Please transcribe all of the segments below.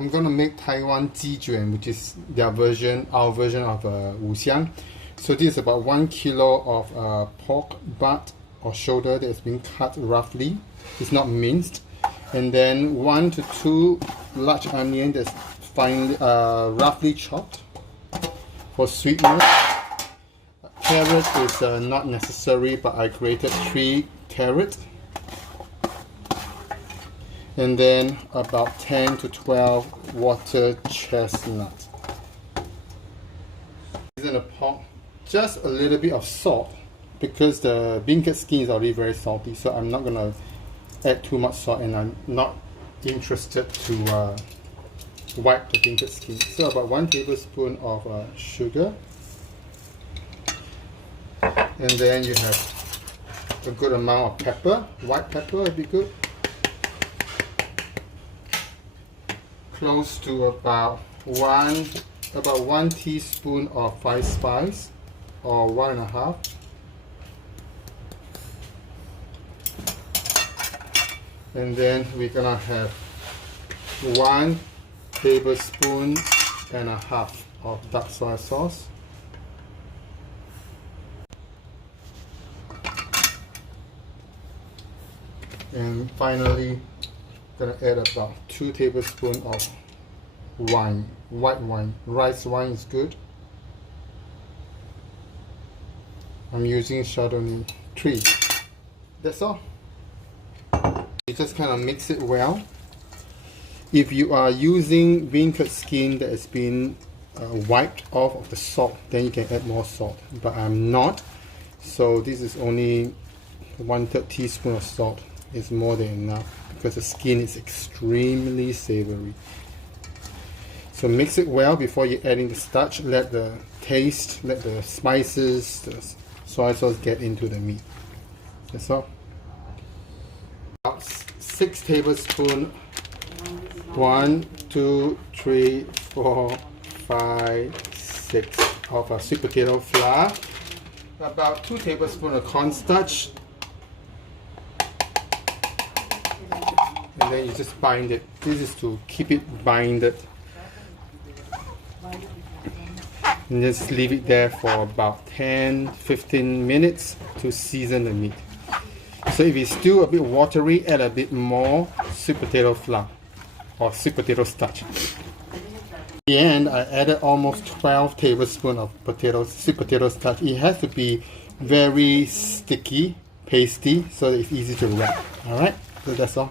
I'm gonna make Taiwan Chicken Rolls, which is their version, our version of wuxiang. So this is about 1 kilo of pork butt or shoulder that has been cut roughly. It's not minced. And then 1 to 2 large onion that's finely, roughly chopped for sweetness. Carrot is not necessary, but I grated 3 carrots. And then about 10 to 12 water chestnut. In the pot, just a little bit of salt because the beancurd skin is already very salty, so I'm not gonna add too much salt, and I'm not interested to wipe the beancurd skin. So about 1 tablespoon of sugar, and then you have a good amount of pepper. White pepper would be good. Close to about one teaspoon of white spice, or 1.5. And then we're gonna have 1.5 tablespoons of dark soy sauce. And finally, gonna add about 2 tablespoons of wine, white wine. Rice wine is good. I'm using Chardonnay 3. That's all. You just kind of mix it well. If you are using beancurd skin that has been wiped off of the salt, then you can add more salt. But I'm not, so this is only 1/3 teaspoon of salt. It's more than enough because the skin is extremely savory. So mix it well before you're adding the starch. Let the taste, let the spices, the soy sauce get into the meat. That's all. About 6 tablespoons. 1, 2, 3, 4, 5, 6 of sweet potato flour. About 2 tablespoons of cornstarch. And then you just bind it. This is to keep it binded. And just leave it there for about 10-15 minutes to season the meat. So if it's still a bit watery, add a bit more sweet potato flour or sweet potato starch. In the end, I added almost 12 tablespoons of sweet potato starch. It has to be very sticky, pasty, so that it's easy to wrap. Alright, so that's all.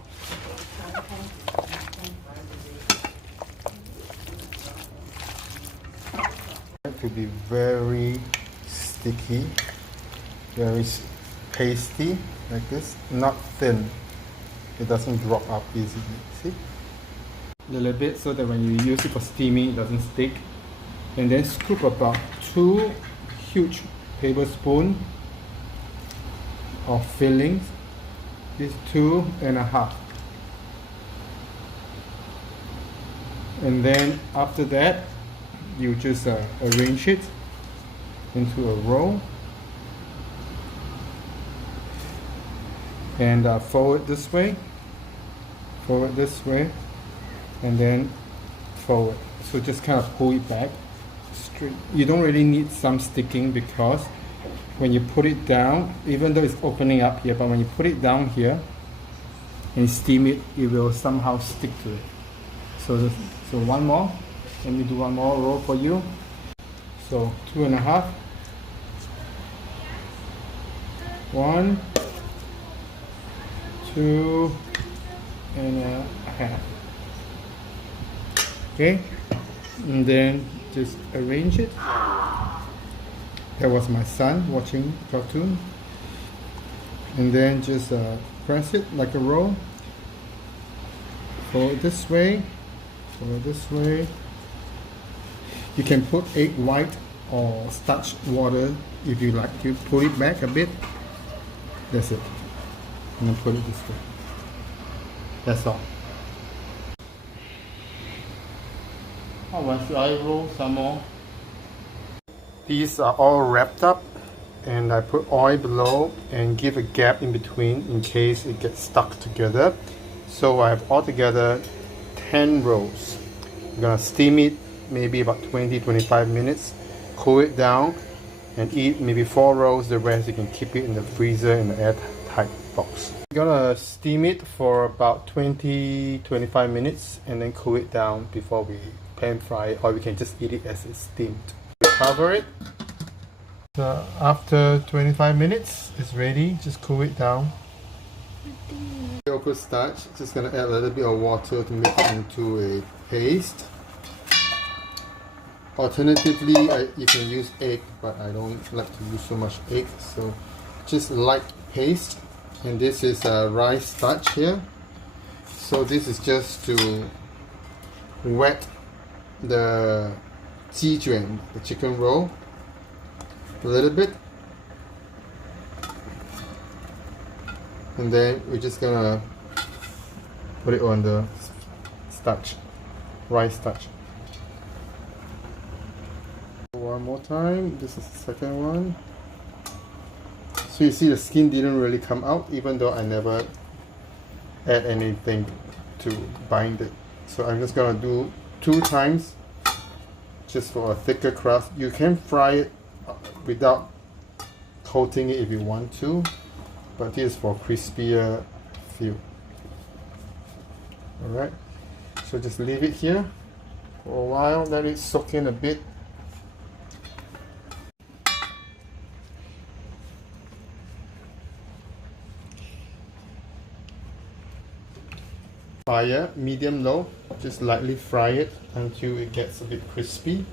To be very sticky, very pasty, like this, not thin. It doesn't drop up easily. See? A little bit so that when you use it for steaming, it doesn't stick. And then scoop about 2 huge tablespoons of fillings. This 2.5. And then after that, you just arrange it into a roll and forward this way, and then forward. So just kind of pull it back straight. You don't really need some sticking because when you put it down, even though it's opening up here, but when you put it down here and steam it, it will somehow stick to it. So one more. Let me do one more roll for you. So 2.5. 1, 2.5. Okay, and then just arrange it. That was my son watching cartoon. And then just press it like a roll. Fold this way. Fold this way. You can put egg white or starch water if you like to. Pull it back a bit. That's it. And then put it this way. That's all. How much should I roll some more? These are all wrapped up, and I put oil below and give a gap in between in case it gets stuck together. So I have altogether 10 rolls. I'm gonna steam it maybe about 20-25 minutes, cool it down, and eat maybe 4 rolls. The rest you can keep it in the freezer in the airtight box. We're gonna steam it for about 20-25 minutes and then cool it down before we pan fry it, or we can just eat it as it's steamed. Cover it. So after 25 minutes, it's ready. Just cool it down. Yogurt starch. Just gonna add a little bit of water to make it into a paste. Alternatively, you can use egg, but I don't like to use so much egg, so just light paste. And this is rice starch here. So this is just to wet the鸡卷, the chicken roll, a little bit. And then we're just gonna put it on the starch, rice starch. One more time, this is the second one. So you see the skin didn't really come out, even though I never add anything to bind it. So I'm just gonna do 2 times just for a thicker crust. You can fry it without coating it if you want to, but this is for crispier feel. Alright, so just leave it here for a while, let it soak in a bit. Fire medium low, just lightly fry it until it gets a bit crispy.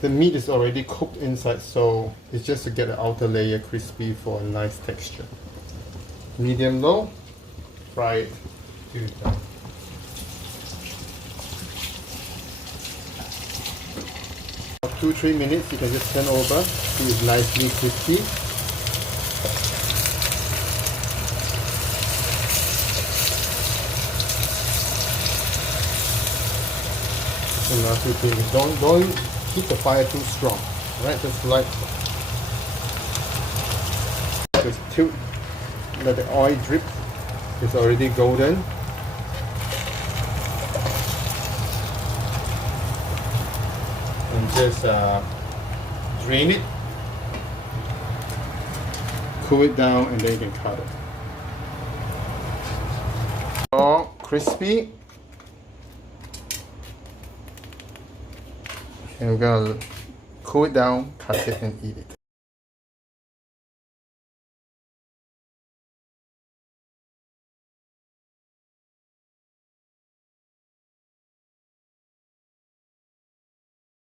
The meat is already cooked inside, so it's just to get the outer layer crispy for a nice texture. Medium low, fry it till it's done. For 2-3 minutes, you can just turn over till it's nicely crispy. Don't keep the fire too strong, right? Just like, just tilt, let the oil drip. It's already golden. And just drain it, cool it down, and then you can cut it. All crispy. And we're gonna cool it down, cut it, and eat it.